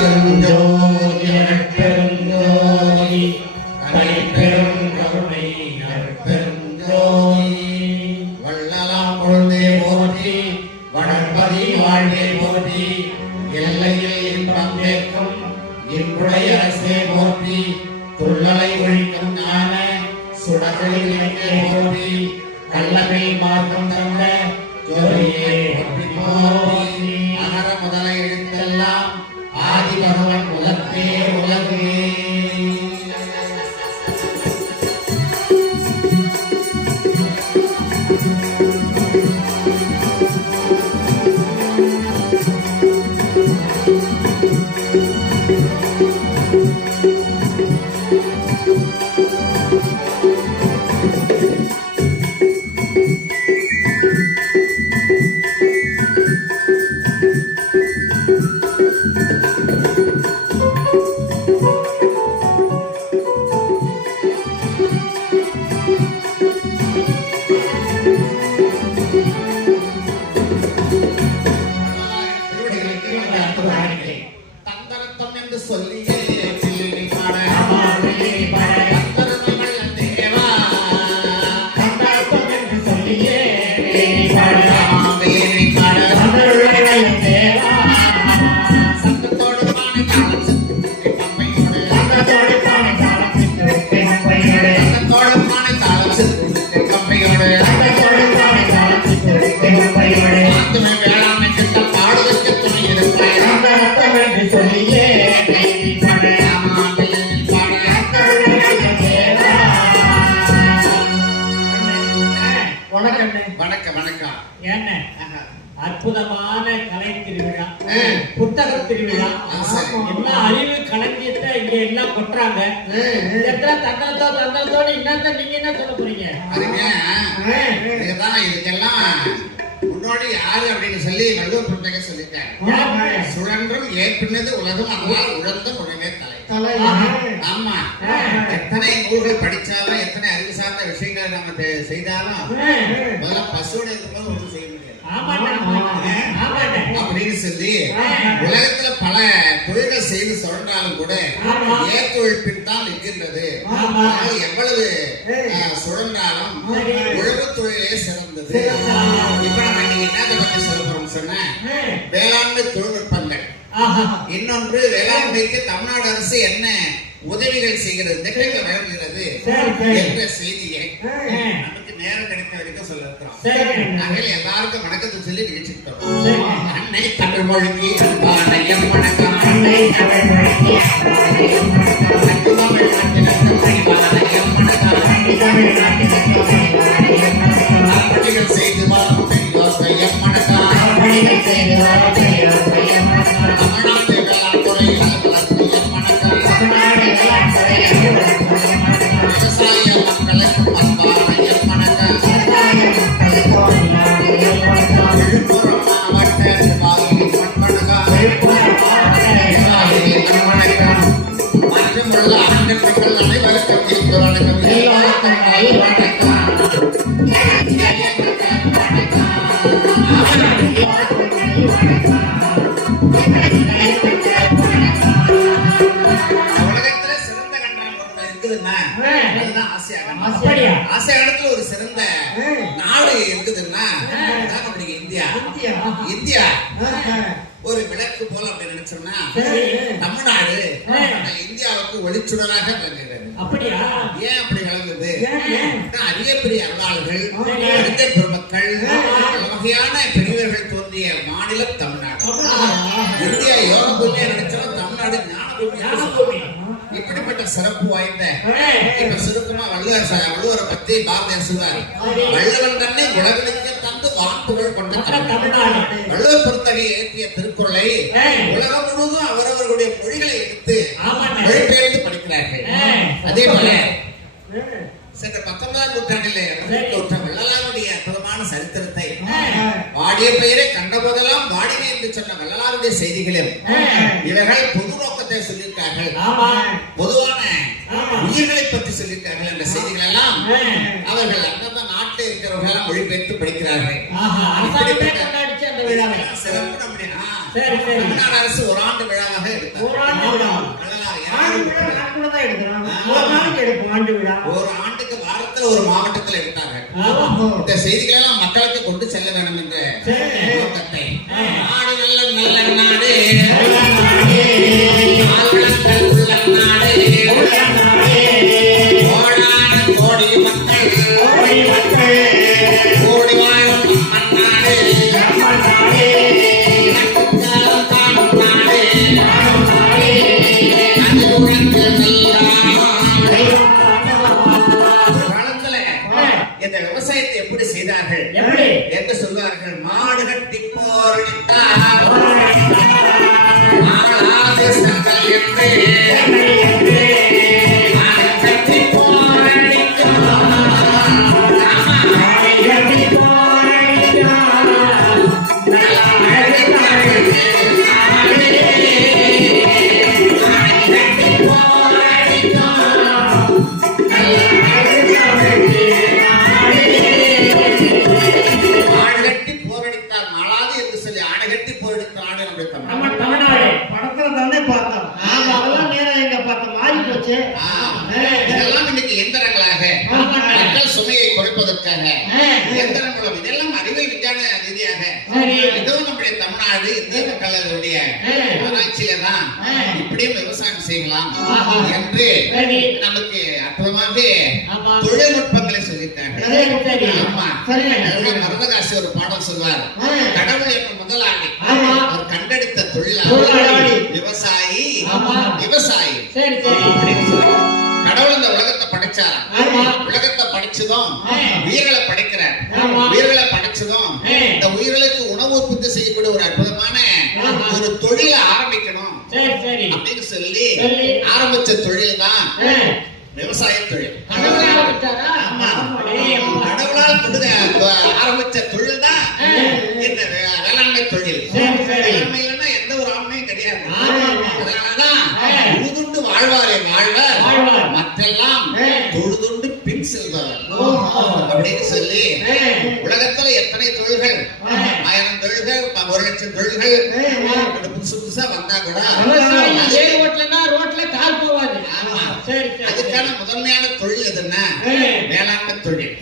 Indo. திருவிழா. எல்லாம் அறிவு களஞ்சியத்தை இங்க எல்லாம் கொட்டுறாங்க? எத்தனை தந்தத்தோ தந்தத்தோட என்னத்த நீங்க என்ன சொல்ல போறீங்க? இதுதான் இதுக்கெல்லாம் முன்னோடி யாரு அப்படின்னு சொல்லி நடுவ புத்தக சொல்லிட்டாங்க சுழன்றும் ஏற்பினது உலகம் அதனால் உழந்த உடனே தலை ஆமா. எத்தனை நூல்கள் படிச்சாலும் எத்தனை அறிவு சார்ந்த விஷயங்களை நம்ம செய்தாலும் முதல்ல பசுவோட இருக்கும்போது ஒன்றும் செய்ய முடியாது ஆமாண்ணா ஆமாண்ணா அப்படின்னு சொல்லி உலகத்துல பல தொழில்கள் செய்து சொல்றாலும் கூட. ஏத்தொழில் தான் நிற்கின்றது எவ்வளவு சுழன்றாலும். உழவு தொழிலே சிறந்தது. இப்ப நம்ம இன்னைக்கு என்னத்தை பத்தி சொல்ல போறோம் சொன்ன. வேளாண்மை தொழில்நுட்பங்கள். இன்னொன்று வேளாண்மைக்கு தமிழ்நாடு அரசு என்ன உதவிகள் செய்கிறது திட்டங்கள் வழங்குகிறது. என்ற செய்தியை ஆ. நமக்கு நேரம் கிடைத்த வரைக்கும் சொல்ல இருக்கிறோம். நாங்கள் எல்லாருக்கும் வணக்கத்தை சொல்லி நிகழ்ச்சிட்டோம் சரி. அன்னை தமிழ் மொழிக்கு அன்பான எம் வணக்கம் அன்னை தமிழ் வணக்கம் செய்து வரும் உள்ள ஆண்கள் பெண்கள் அனைவருக்கும்? ஆசியா கண்டத்துல ஒரு சிறந்த நாடு இருக்குதுன்னா இந்தியா. இந்தியா ஒரு விளக்கு போல அப்படி நினைச்சோம்னா சரி. தமிழ்நாடு ஆ. நம்ம இந்தியாவுக்கு ஒளிச்சுடராக விளங்குகிறது அப்படியா ஏன் அப்படி விளங்குது அரிய பெரிய அருளாளர்கள். அடுத்த பெருமக்கள் வகையான பெரியவர்கள் தோன்றிய மாநிலம் தமிழ்நாடு. இந்தியா யோக பூமியா நினைச்சாலும் தமிழ்நாடு ஞான ஞானபூமி. இப்படிப்பட்ட சிறப்பு வாய்ந்த. இப்ப சுருக்கமா வள்ளுவர் வள்ளுவரை பத்தி பாரதியார் சொல்வார். வள்ளுவன் தன்னை உலகளுக்கு தந்து வான்புகழ் கொண்ட தமிழ்நாடு. வள்ளுவர் பொறுத்தகை ஏற்றிய திருக்குறளை. உலகம் அதே போல. சென்ற பத்தொன்பதாம் நூற்றாண்டிலே நூற்றாண்டு வள்ளலாருடைய அற்புதமான சரித்திரத்தை. வாடிய பெயரை கண்டபோதெல்லாம் வாடினே என்று சொன்ன வள்ளலாருடைய செய்திகளில் ஆ. இவர்கள் பொது நோக்கத்தை சொல்லியிருக்கார்கள் பொதுவான. உயிர்களை பற்றி சொல்லியிருக்கார்கள் என்ற செய்திகள் எல்லாம். அவர்கள் அந்தந்த நாட்டில் இருக்கிறவர்கள் எல்லாம் மொழிபெயர்த்து படிக்கிறார்கள் அந்த சிறப்பு நம்முடைய. தமிழ்நாடு அரசு ஒரு ஆண்டு விழாவாக எடுத்தார் ஒரு ஆண்டுக்கு வாரத்துல ஒரு மாவட்டத்தில் எடுத்தார்கள் ஆமா. இந்த செய்திகளை எல்லாம் மக்களுக்கு கொண்டு செல்ல வேண்டும் என்ற சரி. நோக்கத்தை நாடு. நல்ல நல்ல நாடு. கோடான கோடி மக்கள். Nah, குறைப்பதற்காக எந்திரம் மூலம் இதெல்லாம் அறிவை விஞ்ஞான ரீதியாக சரி. இதுவும் நம்முடைய தமிழ்நாடு இந்திய மக்களுடைய தான் இப்படியும் விவசாயம் செய்யலாம் என்று. நமக்கு அற்புதமாக ஆமா. தொழில்நுட்பங்களை சொல்லிட்டாங்க. ஆமா மருதகாசி ஒரு பாடம் சொல்வார் கடவுள் என்ற முதலாளி. அவர் கண்டெடுத்த தொழிலாளி. விவசாயி. விவசாயி. கடவுள் இந்த உலகத்தை படைச்சார் ஆமா. உலகத்தை படைச்சதும். உயிர்களை படைக்கிறார். உயிர்களை படைச்சதும். இந்த உயிர்களுக்கு உணவு உற்பத்தி செய்யக்கூடிய ஒரு அற்புதமான. ஒரு தொழிலை ஆரம்பிக்கணும் அப்படின்னு சொல்லி. ஆரம்பிச்ச தொழில் தான் விவசாய தொழில் வந்தா கூட ஓட்டலன்னா ரோட்ல கால் போவாது. ஆமா. சரி சரி. அதுக்கான முதன்மையான தொழில் எதுன்னா ஆ. வேளாண்மை தொழில்.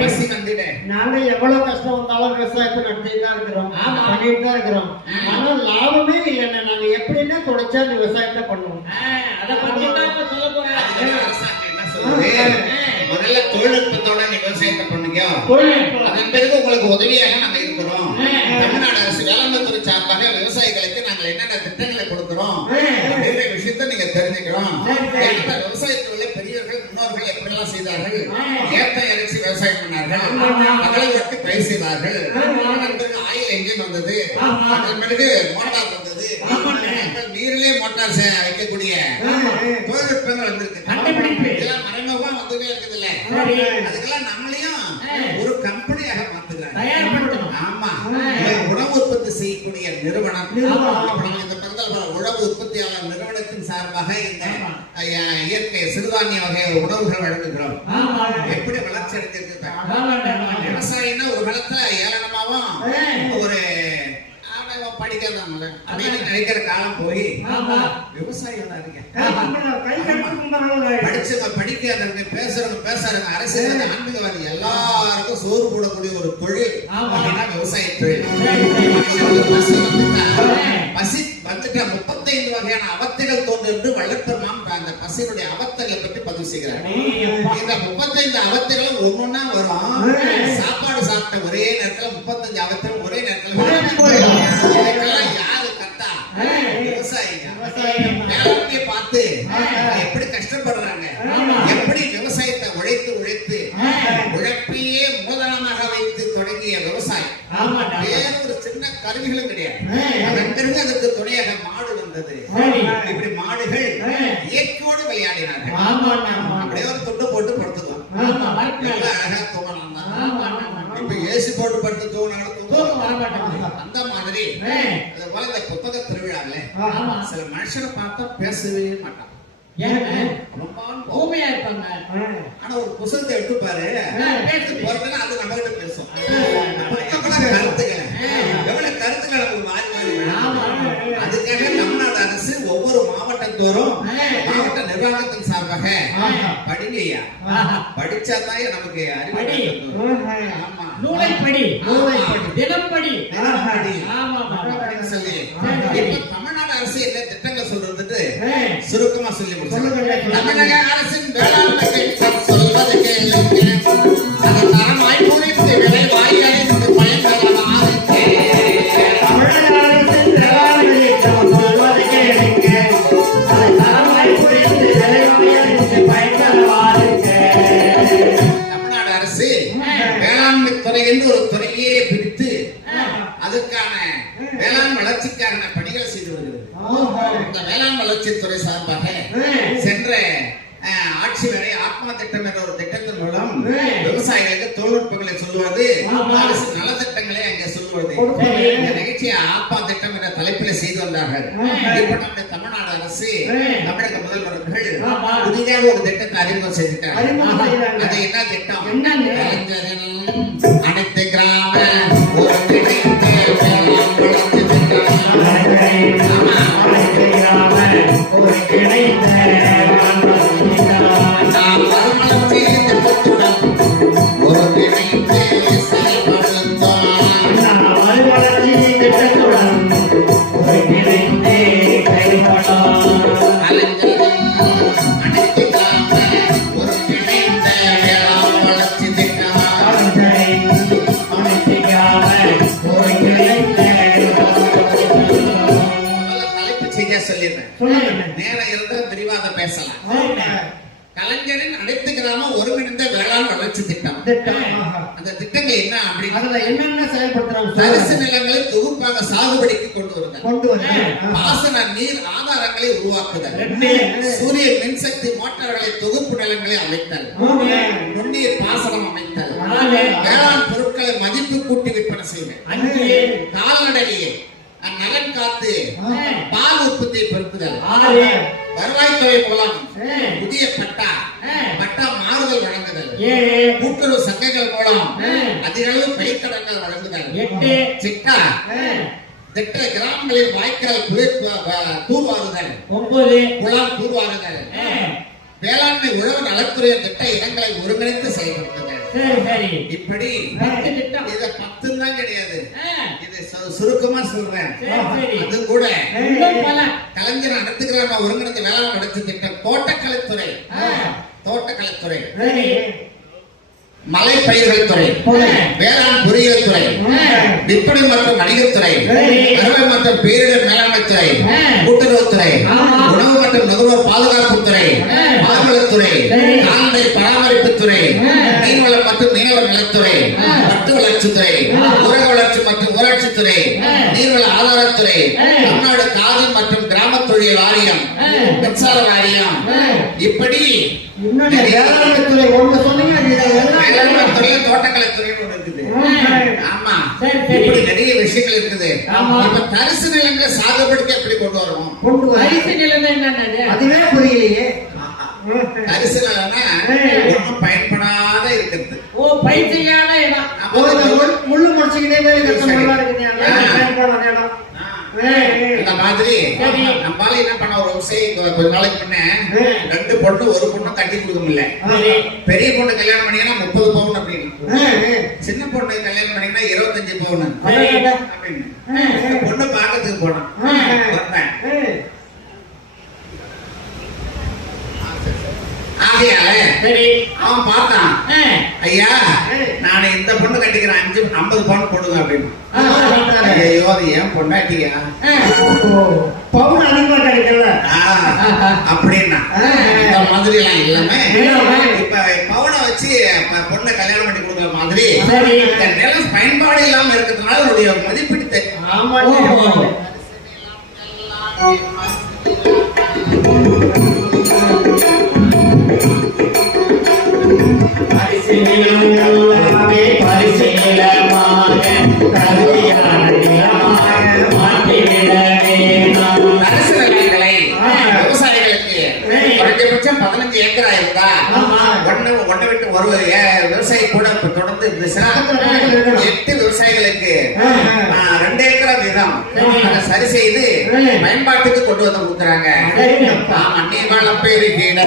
பசி வந்துட. நாங்க எவ்வளவு கஷ்டம் வந்தாலும் விவசாயத்தை நடத்திட்டு தான் இருக்கிறோம். ஆமா. பண்ணிட்டு தான் இருக்கிறோம். ஆனா லாபமே இல்லைன்னா நாங்க எப்படின்னா அந்த விவசாயத்தை பண்ணுவோம். அத பத்தி தான் சொல்ல போறேன். என்ன முதல்ல தொழில்நுட்பத்தோட நீ விவசாயத்தை பண்ணுங்க. தொழில்நுட்பம். அதன் பிறகு உங்களுக்கு உதவியாக நாங்க இருக்கிறோம். தமிழ்நாடு அரசு வேளாண்மை துறை சார்பாக விவசாயிகளுக்கு நாங்கள் என்னென்ன திட்டங்களை கொடுக்கிறோம் அப்படின்ற விஷயத்தை நீங்க தெரிஞ்சுக்கிறோம் சரி, சரி. ஏன்னா விவசாயத்துள்ள பெரியவர்கள் முன்னோர்கள் ஏத்த இறைச்சி விவசாயம் பண்ணார்கள். மகளிருக்கு பயிர் செய்தார்கள் ஆயில் என்ஜின் வந்தது. ஆமா. அதன் பிறகு மோட்டார் வந்தது. நீரிலே மோட்டார் வைக்கக்கூடிய தொழில்நுட்பங்கள் வந்திருக்கு. இதெல்லாம் மறைமுகமா வந்துட்டே இருக்குது இல்ல சரி. அதுக்கெல்லாம் நம்மளையும். ஒரு கம்பெனியாக தயார்படுத்தணும். ஆமா. உணவு உற்பத்தி செய்யக்கூடிய நிறுவனம். உணவு உற்பத்தியாளர் நிறுவனத்தின் சார்பாக இந்த இயற்கை சிறுதானிய வகை உணவுகள் வழங்குகிறோம். எப்படி வளர்ச்சி ஆமாண்டா. விவசாயின்னா ஒரு காலத்துல ஏளனமாவும். ஒரு அப்படின்னு நினைக்கிற காலம் போய். விவசாயம். படிச்சவங்க படிக்காதவங்க பேசுறவங்க பேசுறவங்க அரசியல் ஆன்மீகவாதி எல்லாருக்கும் சோறு போடக்கூடிய ஒரு தொழில் விவசாய தொழில் பசி வந்துட்டா ஆ. முப்பத்தைந்து வகையான அவத்தைகள் தோன்று என்று வளர்த்தமாம் அந்த பசியினுடைய அவத்தைகளை பற்றி பதிவு செய்கிறார். இந்த முப்பத்தைந்து அவத்தைகளும் ஒன்னொன்னா வரும். சாப்பாடு சாப்பிட்ட ஒரே நேரத்துல முப்பத்தஞ்சு அவத்தைகள் ஒரே நேரத்துல யாரு கத்தா. விவசாயிங்க. பார்த்து ஆ. எப்படி கஷ்டப்படுறாங்க ஆமா. எப்படி விவசாயத்தை உழைத்து உழைத்து ஆ. உழைப்பையே மூலதனமாக வைத்து தொடங்கிய விவசாயம் ஆமாண்டா. வேற ஒரு சின்ன கருவிகளும் கிடையாது ஆ. அதன் பிறகு அதற்கு துணையாக சரி. இப்படி மாடுகள். இயற்கையோடு விளையாடினார்கள். அப்படியே ஒரு துண்டு போட்டு. எவ்வளவு அழகா தூங்கலாம். இப்ப ஏசி போட்டு படுத்து தூங்கினாலும் அந்த மாதிரி. அது போல இந்த புத்தக திருவிழால ஆமா. சில மனுஷனை பார்த்தா பேசவே மாட்டான்? ரொம்ப கோபம். ஊமையா இருப்பாங்க. ஆனா ஒரு புத்தகத்தை எடுத்து பாரு. போறதுன்னா அது நம்ம கிட்ட பேசும் கருத்துக்களை மாவட்டத்தோறும் மாவட்ட நிர்வாகத்தின் சார்பாக ஆஹா. படிங்கய்யா ஆஹா. படிச்சாதான் நமக்கு அறிவு படி. வரும். ஆமா நூலை படி நூலை படி. தினப்படி தினப்படி. ஆமா சொல்லி தமிழ்நாடு அரசு என்ன திட்டங்கள் சொல்றது. சுருக்கமா சொல்லி. சொல்லுங்க. தமிழக அரசின் வேளாண்மை திட்டம் துறையே பிரித்து அதுக்கான வேளாண் வளர்ச்சிக்கான பணிகள் செய்து வருகிறது. இந்த வேளாண் வளர்ச்சித்துறை சார்பாக சென்ற ஆட்சி வரை ஆத்மா திட்டம் என்ற ஒரு திட்டத்தின் மூலம் விவசாயிகளுக்கு தொழில்நுட்பங்களை சொல்லுவது. அரசு நலத்திட்டங்களை அங்கே சொல்லுவது. இந்த நிகழ்ச்சியை ஆத்மா திட்டம் என்ற தலைப்பில் செய்து வந்தார்கள். இப்ப நம்முடைய தமிழ்நாடு அரசு தமிழக முதல்வர்கள். புதிதாக ஒரு திட்டத்தை அறிமுகம் செய்திருக்காங்க. அது என்ன திட்டம்? அனைத்து கிராம ஒருங்கிணைந்த உருவாக்குதல். சூரிய மின்சக்தி மோட்டார்களை தொகுப்பு நிலங்களை அமைத்தல். நுண்ணீர் பாசனம் அமைத்தல். வேளாண் பொருட்களை மதிப்பு கூட்டி விற்பனை செய்தல் கால்நடையை நலன் காத்து. பால் உற்பத்தியை பெருக்குதல். வருவாய்த்துறை மூலம். புதிய பட்டா. பட்டா மாறுதல் வழங்குதல். கூட்டுறவு சங்கங்கள் மூலம் ஆ. அதிக அளவு பயிர்க்கடன்கள் வழங்குதல். சிட்டா திட்ட கிராமங்களில் வாய்க்கால் தூர்வாருதல் ஒன்பது குளம் தூர்வாருதல். வேளாண்மை உழவு நலத்துறை திட்ட இடங்களை ஒருங்கிணைத்து செயல்படுத்துதல் இப்படி இத பத்து தான் கிடையாது. இது சுருக்கமா சொல்றேன். அது கூட கலைஞர் அனைத்து கிராம ஒருங்கிணைந்த வேளாண் வளர்ச்சி திட்டம் தோட்டக்கலைத்துறை. தோட்டக்கலைத்துறை. மலை பயிர்கள் துறை. வேளாண் பொறியியல் துறை. விற்பனை மற்றும் வணிகத்துறை. வருவாய் மற்றும் பேரிடர் மேலாண்மை துறை. கூட்டுறவுத்துறை. உணவு மற்றும் நுகர்வோர் பாதுகாப்பு துறை. பால்வளத்துறை. கால்நடை பராமரிப்பு துறை. மீன்வளம் மற்றும் மீனவர் நலத்துறை. பட்டு வளர்ச்சித்துறை. ஊரக வளர்ச்சி மற்றும் ஊராட்சித்துறை. நீர்வள ஆதாரத்துறை. தமிழ்நாடு காதி மற்றும் கிராம தொழில் வாரியம் இப்படி இன்னொன்னு வேளாண்மை துறை ஒண்ணு சொன்னீங்க இதுல வேளாண்மை எல்லாம் துறை தோட்டக்கலைத்துறைன்னு ஒண்ணு இருக்குது. ஆமா. சரி, சரி. இப்படி நிறைய விஷயங்கள் இருக்குது. ஆமா. இப்ப தரிசு நிலங்களை சாகுபடிக்கு எப்படி கொண்டு வருவோம்? கொண்டு வந்து நிலைமை என்னது அதுவே புரியலையே. தரிசு நிலம்னா ஒண்ணும் பயன்படாத இருக்கிறது. ஓ பைத்தியான இடம். முள்ளு முடிச்சுக்கிட்டே வேலை நல்லா இருக்குது ஆ. பயன்படாத இடம் ஆ. இந்த மாதிரி. நம்மளால என்ன பண்ண ஒரு விவசாயி கொ- கொஞ்ச நாளைக்கு ம். ரெண்டு பொண்ணு ஒரு பொண்ணு கட்டி கொடுக்க முடியல பெரிய பொண்ணு கல்யாணம் பண்ணீங்கன்னா முப்பது பவுன் அப்படின்னு. சின்ன பொண்ணு கல்யாணம் பண்ணீங்கன்னா இருபத்தஞ்சு பவுன். அப்படின்னு பொண்ணு. வந்தேன். ஆ. ஆகையால அவன் பார்த்தான். ஐயா நான் இந்த பொண்ணு கட்டிக்கிறேன் அஞ்சு ஐம்பது பவுன் போடுங்க அப்படின்னு. ஐயோ அது ஏன் பொண்டாட்டியா பவுன் அதிகமா கிடைக்கல அப்படின்னா. இந்த மாதிரி எல்லாம் இல்லாம. இப்ப பவுனை வச்சு பொண்ணை கல்யாணம் பண்ணி கொடுக்குற மாதிரி. இந்த நிலம் பயன்பாடு இல்லாம இருக்கிறதுனால அதனுடைய மதிப்பீடு தெ- ஆமா பதினஞ்சு ஏக்கரா இருந்தா. ஒண்ணு ஒண்ணு விட்டு ஒரு விவசாயி கூட தொடர்ந்து இருந்துச்சுன்னா எட்டு விவசாயிகளுக்கு ரெண்டு ஏக்கரா வீதம் சரி செய்து பயன்பாட்டுக்கு கொண்டு வந்து கொடுக்குறாங்க. ஆமா நீ வளப்பேரு கீழ.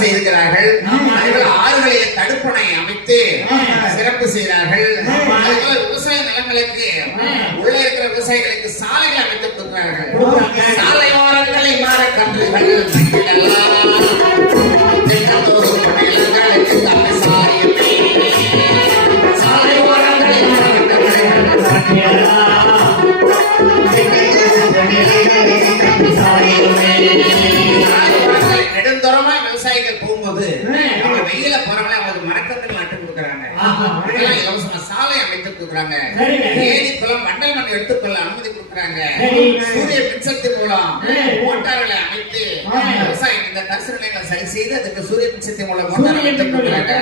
செய்திருக்கிறார்கள். ஆறுகளில் தடுப்பணை அமைத்து சிறப்பு செய்கிறார்கள் அதேபோல விவசாய நிலங்களுக்கு உள்ள இருக்கிற விவசாயிகளுக்கு சாலைகள் அமைத்து கொடுக்கிறார்கள். சாலை கொடுக்குறாங்க சரிங்க. ஏரி குளம் வண்டல் மண் எடுத்துக்கொள்ள அனுமதி கொடுக்குறாங்க சரி. சூரிய மின்சக்தி மூலம். மோட்டார்களை அமைத்து. விவசாயம் இந்த தரிசு நிலையங்களை சரி செய்து அதுக்கு சூரிய மின்சக்தி மூலம் மோட்டார் அமைத்து கொடுக்குறாங்க.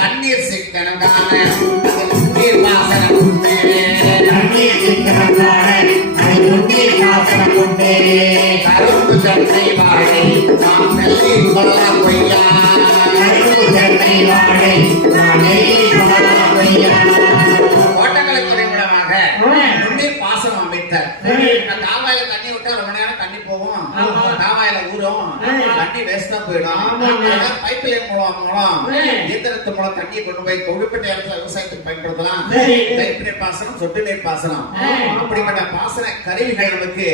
தண்ணீர் சிக்கனமான நீர் பாசனம் உண்டு. கரும்பு சட்டை வாழை நாம் நெல்லை கொள்ள கொய்யா போயிடும் பைப் லைன் மூலம் மூலம். இயந்திரத்து மூலம் தண்ணியை கொண்டு போய் குறிப்பிட்ட இடத்துல விவசாயத்துக்கு பயன்படுத்தலாம். பைப் நீர் பாசனம் சொட்டு நீர் பாசனம். அப்படிப்பட்ட பாசன கருவிகள் நமக்கு.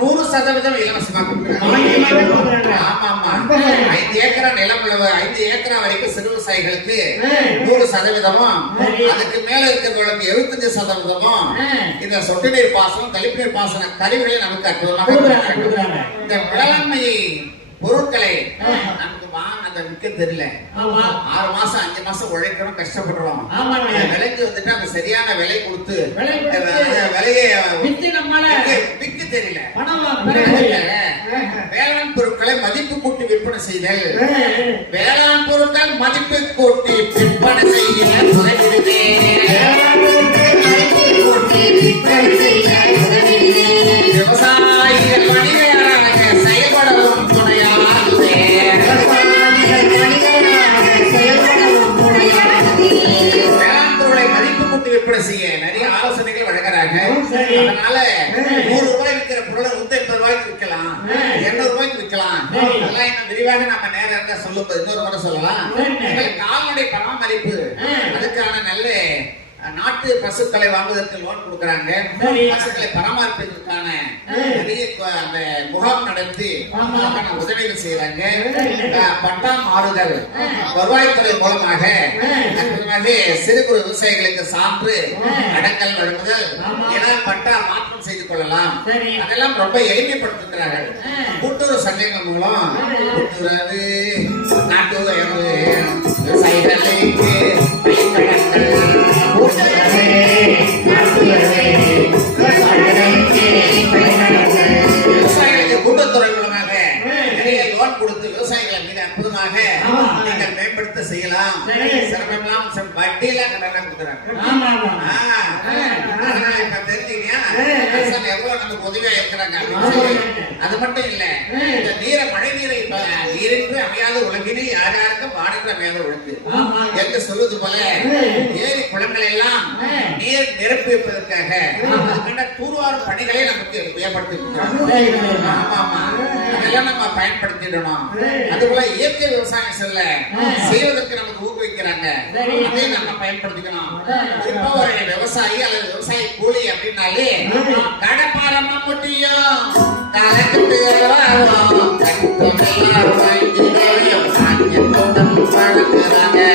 நூறு சதவீதம் இலவசமாக. ஆமா ஆமா ஐந்து ஏக்கரா நிலம் ஐந்து ஏக்கரா வரைக்கும் சிறு விவசாயிகளுக்கு. நூறு சதவீதமும். அதுக்கு மேல இருக்கிறவங்களுக்கு எழுபத்தஞ்சு சதவீதமும். இந்த சொட்டு நீர் பாசனம் தளிப்பு நீர் பாசன கருவிகளை நமக்கு அற்புதமாக. இந்த வேளாண்மை பொருட்களை. நமக்கு வாங்க அதை விற்க தெரியல. ஆறு மாசம் அஞ்சு மாசம் உழைக்கிறோம் கஷ்டப்படுறோம். அந்த விலைக்கு வந்துட்டு அந்த சரியான விலை கொடுத்து விலை கொடுத்து அந்த விலையை விற்க- தெரியல. வேளாண் பொருட்களை மதிப்பு கூட்டி விற்பனை செய்தல் வேளாண் பொருட்கள் மதிப்பு கூட்டி விற்பனை குறைகிறது. விவசாயிகள் செய்ய. நிறைய ஆலோசனைகள் வழங்குறாங்க. அதனால நூறு ரூபாய் விற்கிற பொருளை நூத்தி எண்பது ரூபாய்க்கு விற்கலாம். இருநூறு ரூபாய்க்கு விற்கலாம். அதெல்லாம் இன்னும் விரிவாக நம்ம நேரம் இருந்தா சொல்லும் இன்னொரு முறை சொல்லலாம். கால்நடை பராமரிப்பு. அதுக்கான நல்ல நாட்டு பசுக்களை வாங்குவதற்கு லோன் கொடுக்கறாங்க. பசுக்களை பராமரிப்பதற்கான. நிறைய அந்த முகாம் நடத்தி உதவிகள் செய்யறாங்க பட்டா மாறுதல் வருவாய்த்துறை மூலமாக சிறு குறு விவசாயிகளுக்கு சான்று அடக்கல் வழங்குதல். என பட்டா மாற்றம் செய்து கொள்ளலாம். அதெல்லாம் ரொம்ப எளிமைப்படுத்துகிறார்கள் கூட்டுறவு சங்கங்கள் மூலம் கூட்டுறவு நாட்டு அரசாங்கம் எவ்வளவு நமக்கு உதவியா இருக்கிறாங்க? அது மட்டும் இல்ல இந்த நீரை மழை நீரை இப்ப நீரின்றி அமையாத உலகினை யாராருக்கும் யாருக்கும் வானின்று அமையாத உலகு. என்று சொல்வது போல ஏரி குளங்கள் எல்லாம் நீர் நிரப்பி வைப்பதற்காக அதுக்கான தூர்வாரும் பணிகளை நமக்கு ஏற்படுத்தி ஆமா, ஆமா. அதெல்லாம் நம்ம பயன்படுத்திடணும். அதுபோல இயற்கை விவசாயம் செல்ல செய்வதற்கு நமக்கு சரி. அதையும் நம்ம பயன்படுத்திக்கணும். குறிப்பா ஒரு விவசாயி அல்லது விவசாய கூலி அப்படின்னாலே கடப்பாரமா முட்டியும் கலக்கிட்டு. கட்டுமெல்லாம் வாங்கிடையும் காஞ்சிபுரம்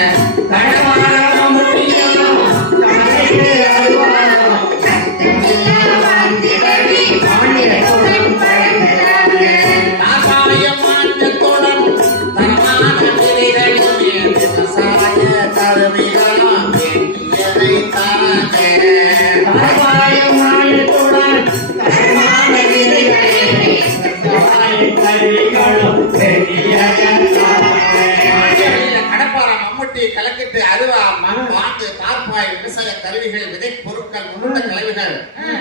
அருவா மண் பாட்டு தார்பாய் விவசாய கருவிகள் விதை பொருட்கள் நுண்ணுண்ட கருவிகள்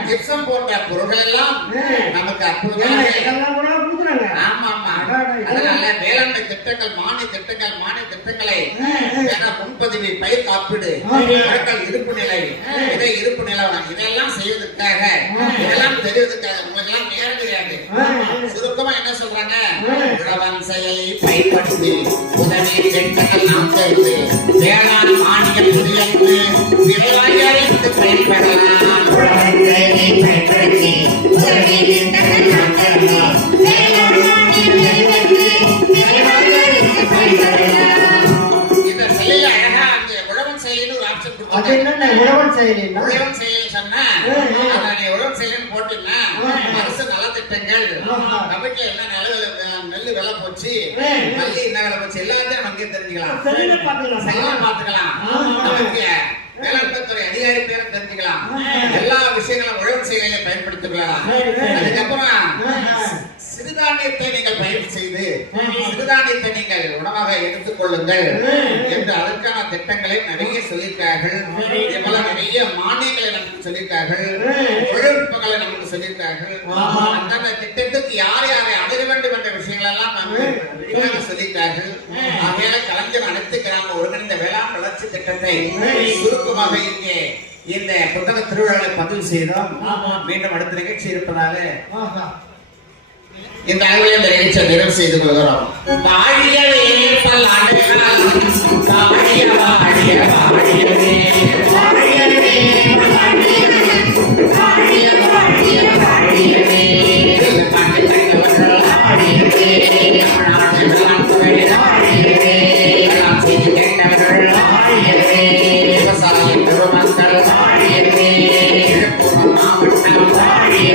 ஜிப்சம் போன்ற பொருட்கள் எல்லாம் நமக்கு அற்புதமாக ஆமா ஆமா அதனால வேளாண்மை திட்டங்கள் மானிய திட்டங்கள் மானிய திட்டங்களை முன்பதிவு பயிர் காப்பீடு இருப்பு நிலை இதை இருப்பு நிலவரம் இதெல்லாம் செய்வதற்காக இதெல்லாம் தெரிவதற்காக உங்களுக்கு எல்லாம் நேரம் கிடையாது. சுருக்கமா என்ன சொல்றாங்க? உழவன் செயலை பயன்படுத்தி உதவி திட்டங்கள் நாம் தெரிந்து வேளாண் மானியம் உயர்ந்து விவசாயிகளுக்கு பயன்படலாம். உழவன் செயலை பயன்படுத்தி உதவி திட்டங்கள் செயலின்னா செயலின்னு சொன்னா உழவன் செயலின்னு போட்டீங்கன்னா அரசு நலத்திட்டங்கள். நமக்கு என்ன நில நெல்லு விலை போச்சு. மல்லி என்ன விலை போச்சு. எல்லாத்தையும் நமக்கு தெரிஞ்சுக்கலாம். சரியா பார்த்துக்கலாம். நமக்கு வேளாண்மை துறை அதிகாரி பேரும் தெரிஞ்சுக்கலாம். எல்லா விஷயங்களும் உழவு செயலியை பயன்படுத்திக்கலாம். அதுக்கப்புறம் சிறுதானியத்தை நீங்கள் பயிர் செய்து சிறுதானியத்தை நீங்கள் உணவாக எடுத்துக் கொள்ளுங்கள் என்று அதற்கான திட்டங்களை நிறைய சொல்லியிருக்கார்கள். இதே போல நிறைய மானியங்களை நமக்கு சொல்லியிருக்கார்கள். தொழில்நுட்பங்களை நமக்கு சொல்லியிருக்கார்கள். அந்தந்த திட்டத்துக்கு யார் யாரை அடைய வேண்டும் என்ற விஷயங்கள் எல்லாம் நமக்கு விரிவாக சொல்லியிருக்கார்கள். ஆகையால கலைஞர் அனைத்து கிராம ஒருங்கிணைந்த வேளாண் வளர்ச்சி திட்டத்தை சுருக்கமாக இங்கே இந்த புத்தக திருவிழாவை பதிவு செய்தோம். மீண்டும் அடுத்த நிகழ்ச்சி இருப்பதாக. இந்த ஆங்கிலம் இந்த நிகழ்ச்சியை நிறைவு செய்து கொள்கிறோம் வாழிய வேப்பல் அடையாள் வாழிய வாழிய வாழிய